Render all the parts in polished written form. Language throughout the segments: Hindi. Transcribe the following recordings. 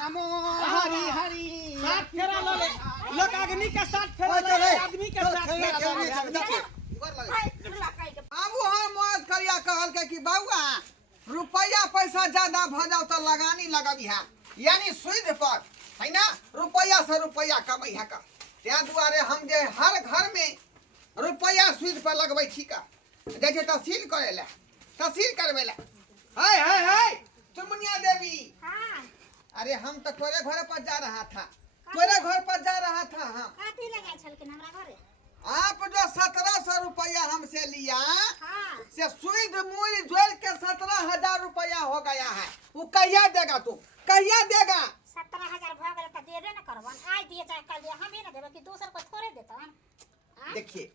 नमो हरी हरी साथ फेरा लो ले लोग अग्नि के साथ फेरा ले आदमी के साथ फेरा ले बाबू हम मौज करिया कहल के कि बउआ रुपया पैसा ज्यादा भ जाओ तो लगानी लगबी है यानी सूद पर है ना रुपया से रुपया कमाई है का त्या दुआरे हम जे हर घर में रुपया सूद पर लगबै छी का जैसे तहसील करेला तहसील करवेला हाय चुनमुनिया देवी हां अरे हम तो तोरे घर पर जा रहा था तोरे घर पर जा रहा था हम काठी लगाई छलकिन हमरा घरे आप जो 1700 रुपया हमसे लिया हां से सूद मूल जोड़ के 17,000 रुपया हो गया है वो कहिया देगा तू कहिया देगा 17,000 भ गेल त देबे न करबन आज दिए चाहे कल दिए हम ही न देबे कि दूसर को थोड़े देतन देखिए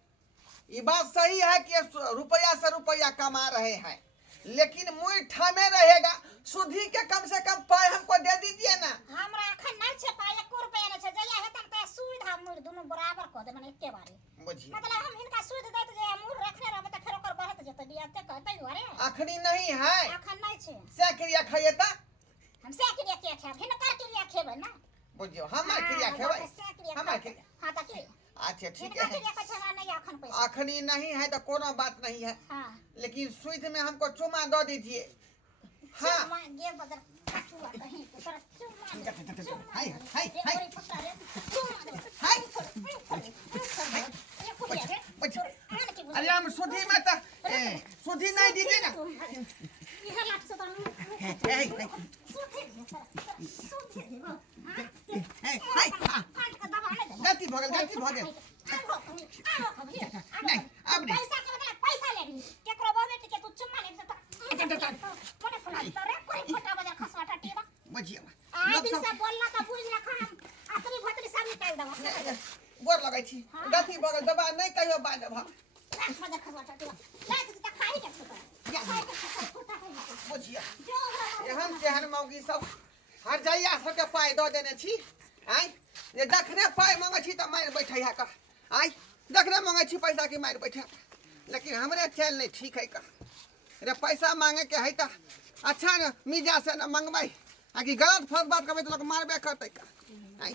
ये बात सही है कि रुपया से रुपया कमा रहे हैं लेकिन मुई ठामे रहेगा सुधी के कम से कम पाए हमको दे दीजिए ना हमरा अखन नहीं छे पाए 1 रुपया न छे जया हेतन त सुविधा मूल दोनों बराबर क दे माने एके बारे बुझिए मतलब हम इनका सुविधा देत जे मूल रखने रहब त फेर ओकर बढ़त जते बियाते कहतै घरे अखनी नहीं है अखन नहीं छे से क्रिया खाइए ता हम से क्रिया के खाब हिन कर क्रिया खेबै ना बुझियो हमार क्रिया खेबै हमार क्रिया हां त के अच्छा ठीक हिनका है क्रिया कछ नहीं अखन पैसा अखनी नहीं है तो कोनो बात नहीं है हां लेकिन सूद में हमको चुमा दे दीजिए हाँ चुमा ये बदर चुमा कहीं तो पर चुमा हाय हाय पत्ता रे चुमा दे हाय ये कुछ है अरे हम सुधी में तो सुधी नहीं दीजिए ना ये लाख से तो गलती भगल नहीं अब नहीं पैसा के बदला पैसा लेबी केकरो बोले के तू चुम्मा ले त कोने फुलाई त रे कोई फोटा बजा खसवाटा टेबा बुझिए आ दिन से बोलला त बुझ ना खा आतरी भतरी सब निकाल दवा गोर लगै छी गलती भगल दबा नहीं कहियो बांध भ बजा खसवाटा टेबा ले त खाई के छोटा बुझिए एहन तेहन मौगी सब हर जाइया सबके पाई दो देने छी आई ये दखने पाई मांगे छी त मार बैठै है का आई दखने मांगे छी पैसा की मार बैठे लेकिन हमरे चल नहीं ठीक है का रे पैसा मांगे के है त अच्छा न मिजा से न मंगवाई आकि गलत फर्ज बात करबे त लोग मारबे करतै का आई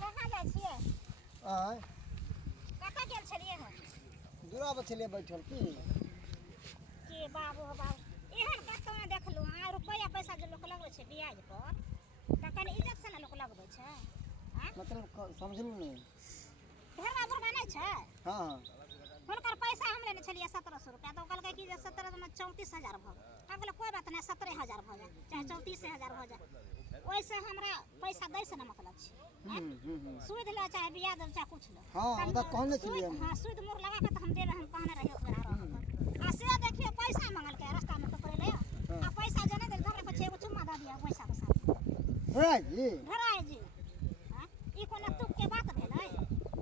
कहां जाइ छियै आय कतऽ गेल छलियै हो दूरा पर चले बैठल की के बाबू एहन कतौ न देखलु आ रुपया पैसा जे लोक लगबै छै ब्याज पर त कनी इज्जत से न लोक लगबै छै हां मतलब समझलू नहीं घरवा बुढ़वा नहीं छै हां हुनकर पैसा हम लेने छलिए 1700 रुपया तो कहलकै कि 17 में 34,000 भ हम कहले कोई बात नहीं 17,000 भ जाए चाहे 34,000 भ जाए ओइसे हमरा पैसा दै से न मतलब छै सूद ले चाहे ब्याज ले चाहे कुछ ले हां त कहने छलिए हम हां सूद मोर लगा के त हम देबे हम कहने रहियो ओकरा रह आ से देखिए पैसा मांगल के रास्ता में तो करे ले आ पैसा जने दे घरे पर छे एगो चुम्मा द दिया पैसा के साथ भराई जी हां ई कोना तुक के बात भेलै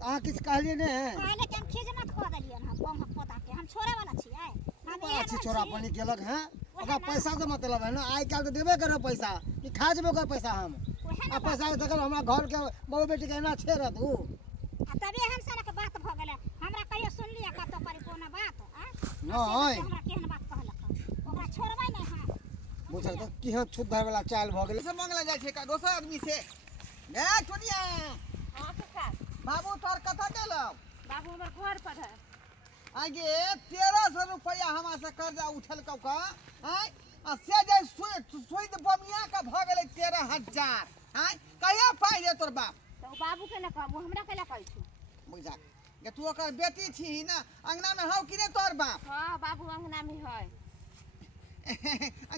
आ किछ कहलिए ने कहले कि हम खिजमत क देलियन हम बम पोता के हम छोड़े वाला छियै हम अच्छी छोरा पानी केलक हैं ओकरा पैसा से मतलब है ना आई काल तो देबे करे पैसा कि खा जेबे कर पैसा हम आ पैसा तकर हमरा घर के बहू बेटी के ना छेड़ दू आ तबे हम सारा के बात भ गेलै हमरा कहियो सुनलिए कतो पर कोनो बात नहीं हमरा केहन बात कहलक ओकरा छोड़बै नै हम बुझल त कि हां छुद्ध वाला चाल भ गेलै से मंगला जाय छै का दोसर आदमी से ए चुनिया हां कका बाबू तोर कथा गेलौ बाबू हमर घर पर है आगे 1300 रुपया हमरा से कर्जा उठल कौ का हैं आ से जे सुद बमिया का भ गेलै 13,000 हैं कहिया पाइ दे तोर बाप तो बाबू के न कहबो हमरा केला कहै छी बुझा के तू ओकर बेटी छी ना अंगना में हौ कि ने तोर बाप हां बाबू अंगना में है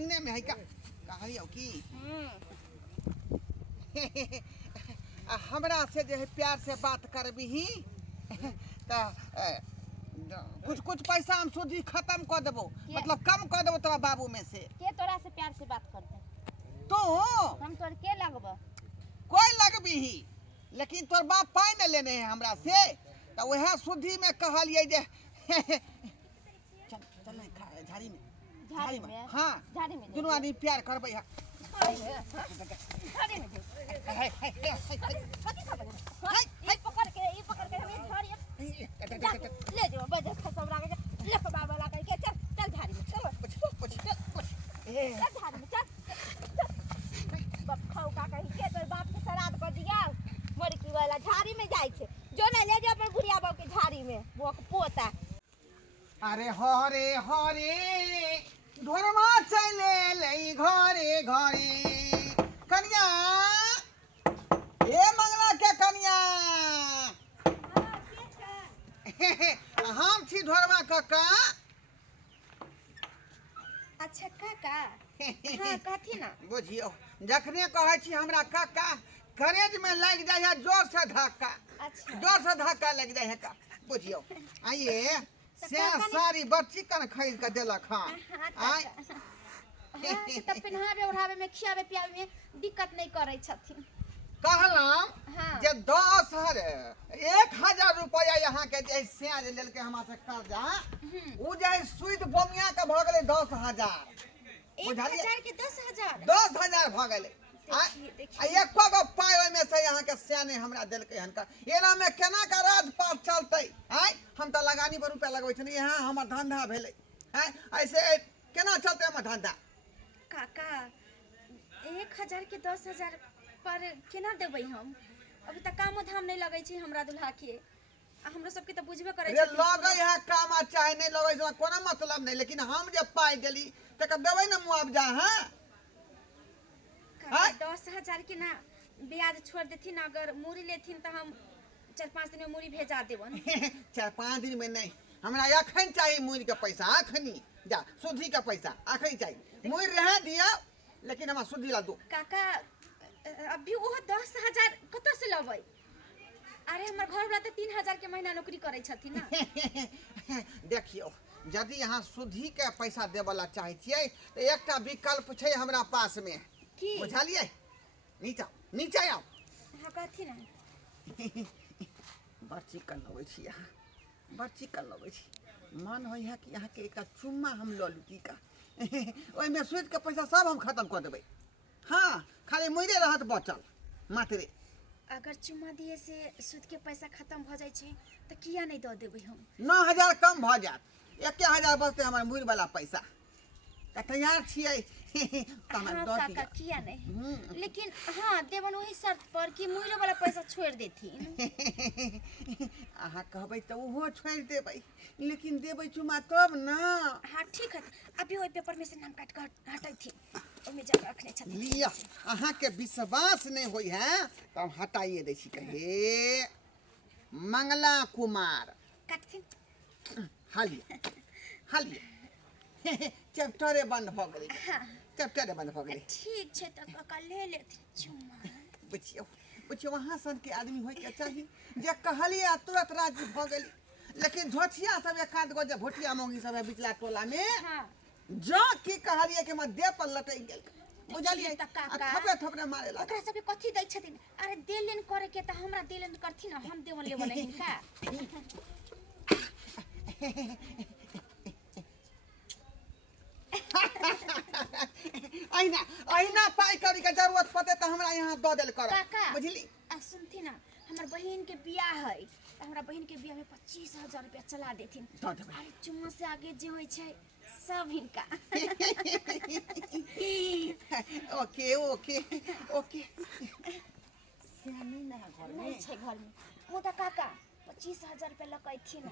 अंगना में है का कहलियो की हमरा से जे प्यार से बात करबीही त कुछ पैसा हम सूदी खत्म कर देबो मतलब कम कर देबो तोरा बाबू में से के तोरा से प्यार से बात करते तो हम तोर के लगबो कोई लगबीही लेकिन तोर बाप पाई न लेने है हमरा से त वह सूदी में कहलिए जे चल नहीं खा झाड़ी में हां झाड़ी में दोनों आदमी प्यार करबै झाड़ी में पकड़ के हमें झाड़ी ले जो बजे सब लागे ले बाबा लगा के चल झाड़ी में चल ए चल झाड़ी में चल अरे हरे हरे ढोरमा चले लई घरे घरे कन्या ए मंगला के कन्या हम छी ढोरमा काका अच्छा काका हाँ कथी ना बुझियो जखने कहै छी हमरा काका करेज में लग जाय है जोर से धक्का अच्छा जोर से धक्का लग जाय है का बुझियो आइए से सारी बच्ची कन खरीद के देलक हाँ आय हाँ से तब पिन्हावे ओढ़ावे में खियावे पियावे में दिक्कत नहीं करे छथिन कहलम हाँ जे 10,000 रुपया यहाँ के जे सेज लेल के हमरा से कर्जा उ जे सुद बोमिया के भ गेलै 10,000 बुझलिए 1,000 के 10,000 10,000 भ गेलै आ एको गो पाइ ओइमे से यहाँ के सेने हमरा देलकै हन का एना में केना का राजपाट चलतै आय हम त लगानी पर रुपया लगबै छनी यहाँ हमर धंधा भेलै आय ऐसे केना चलतै हमर धंधा काका 1,000 के 10,000 पर केना देबै हम अभी तक कामो धाम नहीं लगै छै हमरा दुल्हा के आ हमरो सबके त बुझबे करै रे छै लगै है काम चाहे नहीं लगै छै कोनो मतलब नहीं लेकिन हम जे पाइ देली तकर देबै न मुआवजा हाँ 10,000 के ना ब्याज छोड़ देथिन अगर मूरी लेथिन त हम 4-5 दिन में मूरी भेजा देबन 4-5 दिन में नहीं हमरा अखन चाहिए मूरी के पैसा अखनी जा सुधी के पैसा अखन चाहिए मूरी रह दिया लेकिन हमरा सुधी ला दो काका अभी वो 10,000 कत से लबै अरे हमर घर वाला त 3,000 के महीना नौकरी करै छथिन ना देखियो यदि यहाँ सुधी के पैसा देवला चाहे छियै तो एकटा विकल्प छै हमरा पास में की बुझलिए नीचा आओ हाँ कथी ना बड़ चिकन लगै छी यहाँ बड़ चिकन लगै छी मन होइ है कि यहाँ के एक चुम्मा हम लऽ लू की का ओहिमे सूद के पैसा सब हम खत्म कर देबै हाँ खाली मुइरे रहत बचल मात्रे अगर चुम्मा दिए से सूद के पैसा खत्म भ जाय छै त किया नहीं द देबै हम 9,000 कम भ जात 1,000 बचते हमर मुइर वाला पैसा त तैयार छियै हाँ काका किया नहीं लेकिन हाँ देवन वही शर्त पर कि मुइरो वाला पैसा छोड़ देथिन अहाँ कहबै त ओहो छोड़ि देबै लेकिन देबै चुमा तब न हाँ ठीक है अभी ओइ पेपर में से नाम काट कर हटाई थी ओमे जगह रखने छथिन लिया अहाँ के विश्वास नहीं होई है तो हम हटाइए दै छी कहे मंगला कुमार काटथिन हालिए चैप्टरे बंद भ गेलै हाँ चैप्टरे बंद भ गेलै ठीक छै त काका ले लेथिन चुम्मा बुझियो वहाँ सन के आदमी होय के चाही जे कहलिए तुरंत राजी भ गेली लेकिन झोटिया सब एक आध गो जे भोटिया मौगी सब है बिचला टोला में हाँ जो की कहलिए कि मैं देह पर लटक गेल बुझलिए त काका थपड़े मारे ला ओकरा सब कथी दै छथिन अरे देलेन करे के त हमरा देलेन करथिन हम देवन लेवन नहीं का अहिना पाई करी के जरूरत पड़ते तो हमरा यहाँ दो देल कर काका बुझली आ सुनती ना हमर बहन के बियाह है त हमरा बहन के बियाह में 25,000 रुपया चला देथिन दो देबै अरे चुम्मा से आगे जे होय छै सब हिनका ओके सियानी ना घर में नहीं छै घर में मुदा काका 25,000 रुपया लकैथिन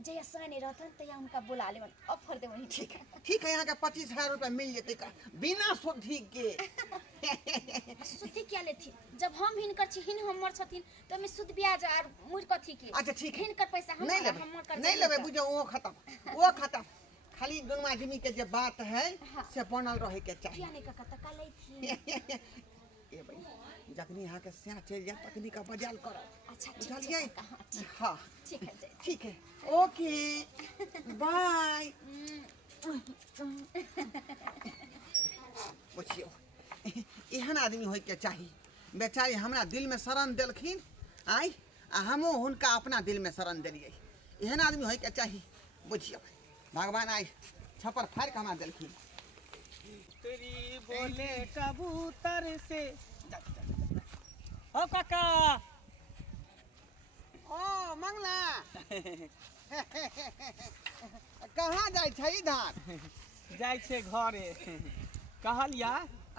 जया सने रहतन तया उनका बुला लेवन ऑफर देवन ठीक है यहाँ का 25,000 रुपया मिल जेते का बिना सुधी के सुधी क्या लेथिन जब हम हिनकर छी हिन हमर छथिन त में सुद ब्याज और मुर कथी के अच्छा ठीक है हिनकर पैसा हम हमर कर नहीं लेबे बुझो वो खत्म खाली दुनू आदमी के जे बात है से बनल रहे के चाहिए किया नहीं काका त का लेथिन ए भाई जखनी यहाँ के स्या चल जा तखनी का बजाल करो अच्छा बुझलिए ठीक हाँ ठीक है ठीक है ओके बाय बुझियो एहन आदमी होय के चाही बेचारी हमरा दिल में शरण देलखिन आई आ हमो हुनका अपना दिल में शरण देलिए एहन आदमी होय के चाही बुझियो भगवान आई छपर फाड़ के हमरा देलखिन तेरी बोले कबूतर से ओ काका ओ मंगला कहाँ जाय छै इधर जाय छे घरे कहलिया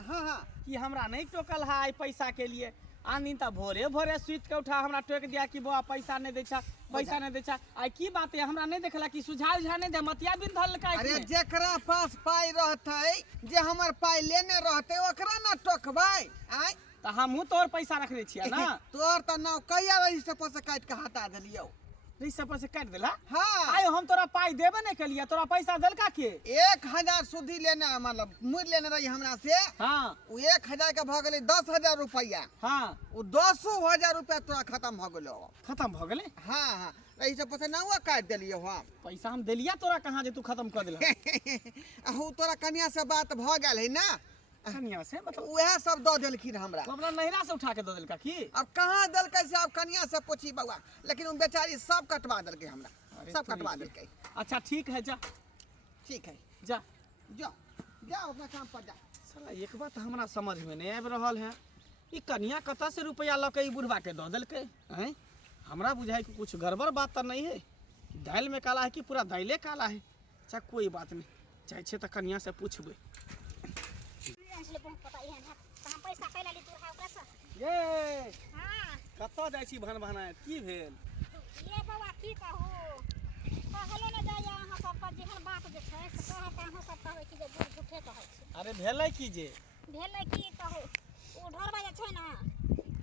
हाँ कि हमरा नहीं टोकल है पैसा के लिए आन दिन तो भोरे भोरे सुत के उठा हमरा टोक दिया कि बौआ पैसा नहीं दे छा पैसा नहीं दे छा। आई की बात है हमरा नहीं देखला कि सुझाव झा नहीं दे मतिया बिन धल का। अरे जेकरा पास पाई रहते जे हमर पाई लेने रहते ओकरा ना टोकबै। आय तो हमहू तोर पैसा रखने छिया ना। तोर त नाव कहिया रजिस्टर पर से काट के हटा देलियो। रजिस्टर पर से काट देला। हाँ आयो हम तोरा पाई देबे नहीं केलिया तोरा पैसा देल का के। 1000 सुधी लेने मतलब मुड़ लेने रही हमरा से। हाँ उ 1000 के भ गेलै 10000 रुपया। हाँ उ 100,000 रुपया तोरा खत्म भ गेलो। खत्म भ गेले। हाँ हाँ रजिस्टर पर से नावा काट देलियो हम। पैसा हम देलिया तोरा कहाँ जे तू खत्म कर देला। अहू तोरा कन्या से बात भ गेल है ना। कन्या से मतलब वह सब दो देलखिन हमरा। तो अपना नहिरा से उठा के दे देलका की। अब कहाँ देलकै से अब कन्या से पूछी बउआ। लेकिन उ बेचारी सब कटवा देलकै हमरा। अरे सब तोरी कटवा के। देलकै। अच्छा ठीक है जा ठीक है जा। जाओ जाओ अपना काम पर जा। साला एक बात हमरा समझ में नहीं आबि रहल है ई कन्या कतऽ से रुपया लऽ के ई बुढ़वा के दऽ देलकै हैं। हमरा बुझाइ कि कुछ गड़बड़ बात तो नहीं है। दाल में काला है कि पूरा दाइले काला है। अच्छा कोई बात नहीं चाहे छे तो कन्या से पूछबे। हम पैसा कैला ली तू ओकरा से। ये हां कतऽ जाइ छी भन भनाए की भेल। ये बाबा की कहू कहलो न जाइए अहाँ सब पर जेहन बात जे छै से कहत अहाँ सब कहबै कि जे दूर झूठे कहै छै। अरे भेलै की जे भेलै की कहू उ ढोरबा जे छै न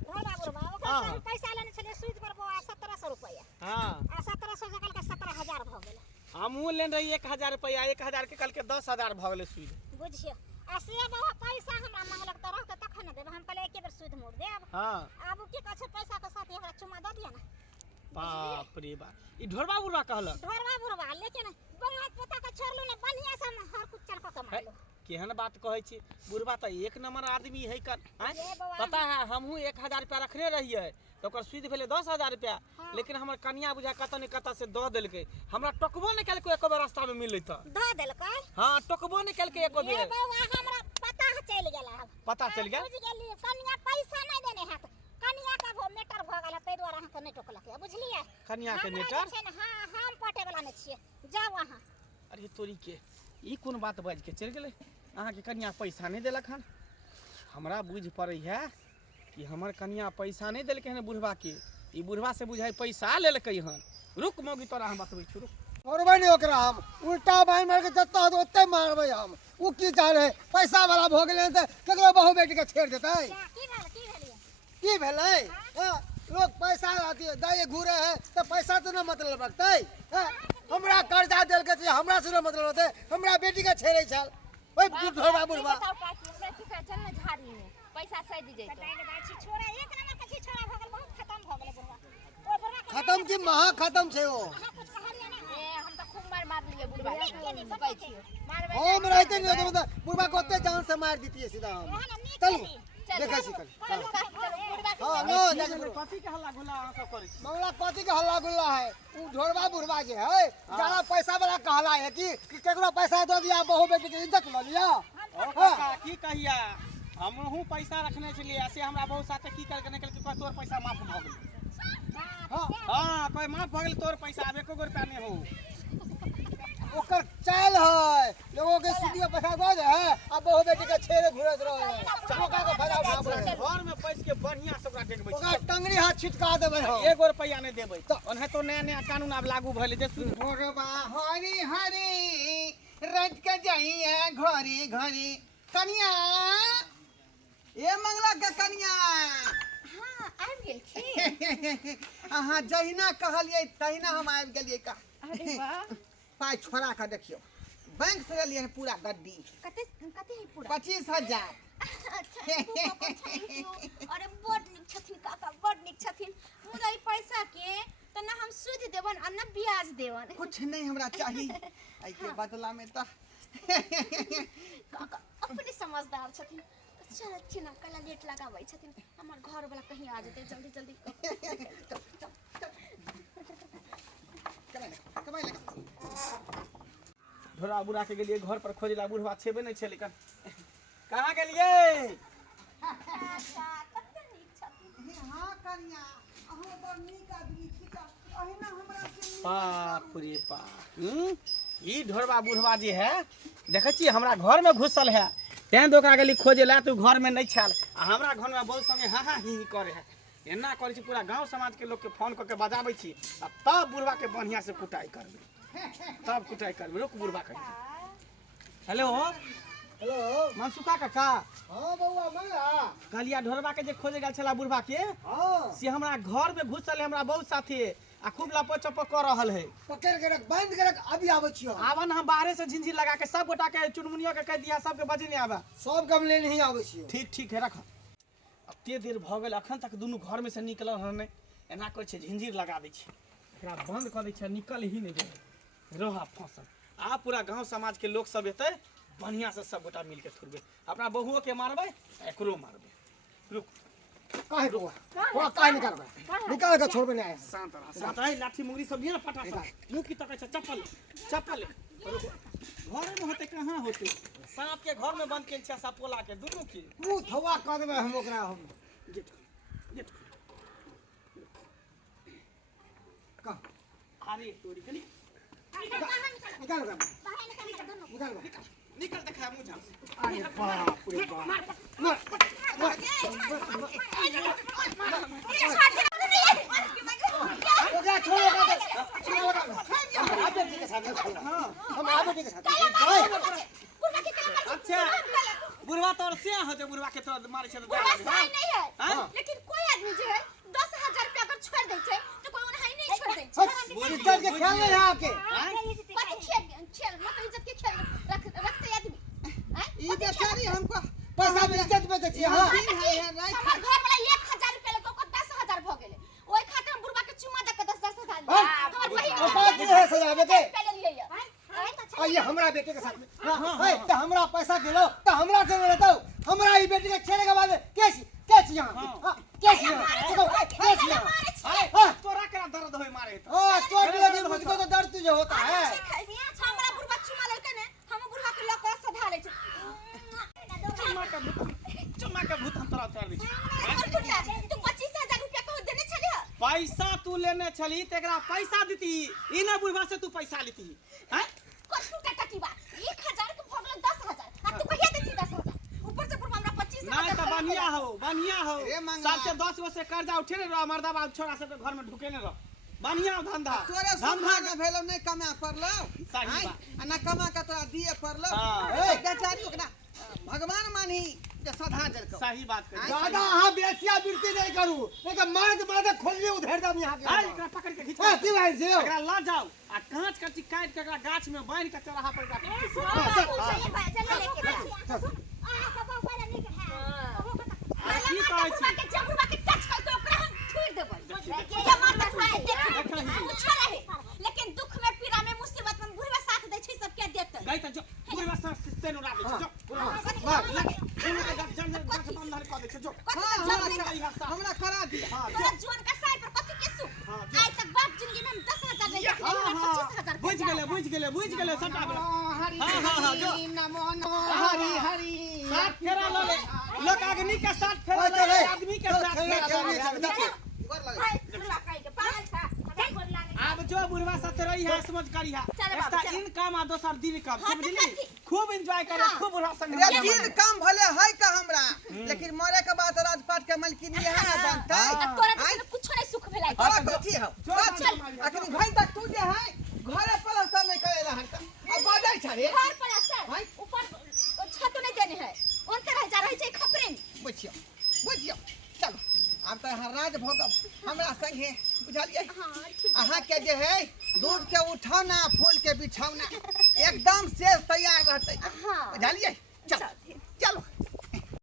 ढोरबा बुढ़बा ओकरा हाँ। से हम पैसा लेने छलिए सूद पर बौआ 1700 रुपया। हाँ आ 1700 जकल के 17000 भ गेलै। हमहूँ लेने रही 1000 रुपया 1000 के कल के 10000 भऽ गेलै सूद। बुझियो आ से बाबा पैसा हमरा मांगलक त रहत तखन न देब। हम कहले एके बेर सूद मोड़ देब। हाँ आब की कहै छै पैसा के साथ हमरा चुमा द दिया ना। बाप रे बाप ई ढोरबा बुढ़वा कहलक। ढोरबा बुढ़बा लेकिन बंगात पता के छोड़लू ने बढ़िया से हम हर कुछ चल के मारलू। केहन बात कहै छी बुढ़वा तो एक नंबर आदमी है कर। ये बौआ पता है हमहू 1000 रुपया रखने रहिए तो ओकर सूद भेले 10000 रुपया। हाँ। लेकिन हमर कन्या बुझा कतऽ ने कतऽ से दऽ देलकै हमरा टोकबो नहीं केलकै एको बेर रास्ता में मिलै तऽ। द देलकै। हाँ टोकबो नहीं केलकै एको ये बेर। बौआ हमरा पता चल गेल अब। पता चल गेल। बुझ गेलिए कन्या पैसा नहीं देने हाथ कन्या का वो मैटर भ गेल तै द्वारा अहाँ के नहीं टोकलक बुझलिए। कन्या के हमरा मैटर। जे छै न हां हम पटे वाला नहीं छिए जाओ अहाँ। अरे तोरी के ई कोन बात बाज के चल गेलै अहाँ के कन्या पैसा नहीं देलक हन। हमरा बुझ पड़ै है कि हमर कन्या पैसा नहीं देलकै हन बुढ़वा के। ई बुढ़वा से बुझाइ पैसा लेलकै हन। रुक मौगी तोरा हम बतबै छी रुक। छोड़बै नहीं ओकरा हम उल्टा बाई मार के जत्ता हो ओते मारबै हम। उ की चाहे पैसा वाला भ गेलै त केकरो बहू बेटी के छेड़ देतै। की भेल की भेलै हां लोग पैसा दाए घूरे है तो पैसा तो ना मतलब रखतै। हमरा कर्जा देल के छै हमरा से ना मतलब होतै। हमरा बेटी के छेड़ै छल ओए ढोरबा बुढ़बा। पैसा सही दी जैतो। छोरा एक नंबर के छी छोरा भ गेल बहुत खत्म भ गेल बुढ़वा। ओ बुढ़वा के खत्म की महा खत्म छै ओ। अहाँ कुछ कहलिए ना। हम तो खूब मार लिए बुढ़वा कहै छी हम रहते नहीं तो बुढ़बा को ओते जान से मार दीतिए सीधा हम। चलू देखै छी कल। हां नो देखो कथी के हल्ला गुल्ला अहाँ सब करै छी। मामला कथी के हल्ला गुल्ला है उ ढोरबा बुढ़बा जे है ज्यादा पैसा वाला कहला है कि केकरो पैसा दो दिया बहू बेटी के इज्जत ल लिया। ओ काका की कहिया हमहू पैसा रखने छलिए से हमरा बहुत साथे की करके निकल के तोर पैसा माफ भ गेल। हां कोई माफ भ गेल तोर पैसा आब एको रुपया नहीं हो। ओकर चाल है लोगों के सीधी पैसा दो दे है अब बहू बेटी के छेड़े घुरत रहे चौका के फायदा उठाबे है। घर में पैस के बढ़िया से ओकरा देखबै ओकरा टंगरी हाथ छिटका देबै हम। एगो रुपया नहीं देबै ओनहे तो नया नया कानून अब लागू भइले जे सुन। ढोरबा हरी हरी रज के जाइए घरे घरे कन्या ए मंगला के कन्या। हां आबि गेल छी। अहाँ जहिना कहलिए तहिना हम आबि गेलिए का। अरे वाह पाई छोड़ा के देखियो बैंक से लिए पूरा गड्डी कते कते है पूरा 25,000। अच्छा थैंक यू। अरे बड़ निक छथिन काका बड़ निक छथिन। मुदा ई पैसा के त ना हम सूद देवन आ ना ब्याज देवन। कुछ नहीं हमरा चाहिए आई के बदला में तो काका अपने समझदार छथिन। चल छी ना कला लेट लगाबै छथिन हमर घर वाला कहीं आ जेतै जल्दी जल्दी। कमाई लगा ढोरा बुढ़ा के गेलिए घर पर खोजला बुढ़वा छेबे नहीं छे लेकिन कहाँ गेलिए। कते निक छथिन। हां कन्या अहो बड़ नीक आदमी छी का अहिना हमरा से बाप रे बाप ई ढोरबा बुढ़वा जे है देखै छी हमरा घर में घुसल है तें दोकरा गेली खोजे ला तू घर में नहीं छाल आ हमरा घर में बहुत संगे हाँ हाँ ही करे है एना करे छी पूरा गांव समाज के लोग के फोन करके बजाबै छी आ तब बुढ़वा के बढ़िया से कुटाई करबे तब कुटाई करबे रुक बुढ़वा कहि हेलो हेलो मनसुका काका हाँ बउआ मंगा गलिया ढोरबा के जे खोजे गेल छला बुढ़वा के हाँ से हमरा घर में घुसल है हमरा बहुत साथी आ खूब लपो चपो कर रहल है पकड़ के रख बंद के रख अभी आबै छियो आवन हम बाहरे से झिंझी लगा के सब गोटा के चुनमुनिया के कह दिया सबके बजे नहीं आवा सब गम ले नहीं आबै छियो ठीक ठीक है रख अब ते देर भ गेल अखन तक दुनू घर में से निकल रहने एना कहै छै झिंझीर लगा दै छै एकरा बंद कर दै छै निकल ही नहीं दे रहा फसल आ पूरा गांव समाज के लोग सब एतै बढ़िया से सब गोटा मिल के थुरबे अपना बहुओ के मारबै एकरो मारबै रुक काहे बउआ बउआ काहे निकाल के छोड़बे नहीं शांत रह लाठी मुंगरी सब लिए फटा सा मुंह की तकै छै चप्पल चप्पल घर में होते कहाँ होते सांप के घर में बंद केल छै सपोला के दुनू की मुंह थवा कर देबे हम ओकरा हम गेट गेट का अरे तोरी कनी निकाल निकाल निकल देखा मुझे अरे बाप रे बाप ओकरा छोड़ आप के साथ हां हम आप के साथ अच्छा बुढ़वा तोर से होते बुढ़वा के तो मारे छै बुढ़वा सही नहीं है हां लेकिन कोई आदमी जो है 10,000 रुपया अगर छोड़ दे छे तो कोई उन्हें नहीं छोड़ दे छे इज्जत के ख्याल नहीं है के कथी खेल मतलब इज्जत के खेल रखते आदमी ई बेचारी हमको पैसा में इज्जत में देखिए हां हमर घर वाला 1,000 रुपया ले तो 10,000 भ गेले ओई खातिर हम बुढ़वा के चुमा दे के 10,000 हमर बहिन और बात है सजा बेटे पहले लिए आइए हमरा बेटे के साथ में हां तो हमरा पैसा दिलो तो हमरा से लेतो हमरा ई बेटी के छेड़े के बाद कैसी यहां कैसी यहां तोरा केरा दर्द होय मारे तो हां चोट लगी मुझको तो दर्द तुझे होता है हमरा बुढ़वा चुमा लेके ने हम बुढ़वा के लक सधा ले छै चुम्मा के भूत हम तोरा उतार दै छी तू 25,000 रुपया को देने छली है पैसा तू लेने छली तेकरा पैसा देती ई ना बुढ़वा से तू पैसा लेती हैं कथू के कटिबा 1,000 के भगल 10,000 आ तू कहिया देती 10,000 ऊपर से बुढ़वा हमरा 25,000 नहीं तो बढ़िया हो ए मंगा। साल से 10 गो से कर्जा उठेने रहो मर्दाबाद छोरा सब के घर में ढुकेने रहो बढ़िया धंधा तोरे धंधा में भेलो नहीं कमा पड़लो सही बात। आ ना कमा के तोरा दिए पड़लो हाँ। ए बेचारी ओकरा भगवान मानी जे सधा देलको सही बात कर दादा हां बेसिया बिरती नहीं करू नहीं तो मार खोलिए उधर दम यहां के एकरा पकड़ के खींच हां की भाई से एकरा ला जाओ आ कांच काटी काट के एकरा गाछ में बांध के चौराहा पर रख सही बात चल लेके पापा वाला नहीं के की कहै छी के जबुआ के टच कर के ओकरा हम छोड़ देबै ये मार साथ देख कुछ रहे लेकिन दुख में पीड़ा में मुसीबत में बुढ़वा साथ दै छै सब के देतै गई त जो बुढ़वा सर से नो राखै छै जो मार दुनू के जन गाछ बंधल क दै छै जो हमरा करा दिया हां तोरा जीवन का साई पर कथि के सुख आज तक बाप जिंदगी में 10,000 ले लेके 25,000 बुझ गेले सटा हरि हाँ, जो। नमो नमो हरि हरि साथ फेरा ले लोग अग्नि के साथ फेरा ओए, ले चले। आदमी के साथ खेले, फेरा खेले, ले देखिए। गोर लगे बुढ़वा कह के पागल था जाई बोल लागे अब जो बुढ़वा साथ रही है समझ करी है चल बाबू, एकटा चल। इनकम आ दोसर दिन कम हाँ, तो समझली कथी? खूब एंजॉय करे हाँ। खूब बुढ़वा संग रे दिन कम भले है का हमरा लेकिन मरे के बाद राजपाट के मलकिनी है ना बनतै अब तोरा तो कुछ नहीं सुख भेलै तोरा कथी हो चल। अखनी भाई तक तू जे है घरे पर सब नहीं करेला हरता अब बाजै छ रे घर पर असर ऊपर छत नहीं देने है उनते रह जा रही छै खपरे में बुझियो चलो अब तो यहाँ राज भोग हमरा संगे बुझलिए हां ठीक अहाँ के जे है दूध के उठौना फूल के बिछौना एकदम से तैयार रहते हां बुझलिए चलो चलो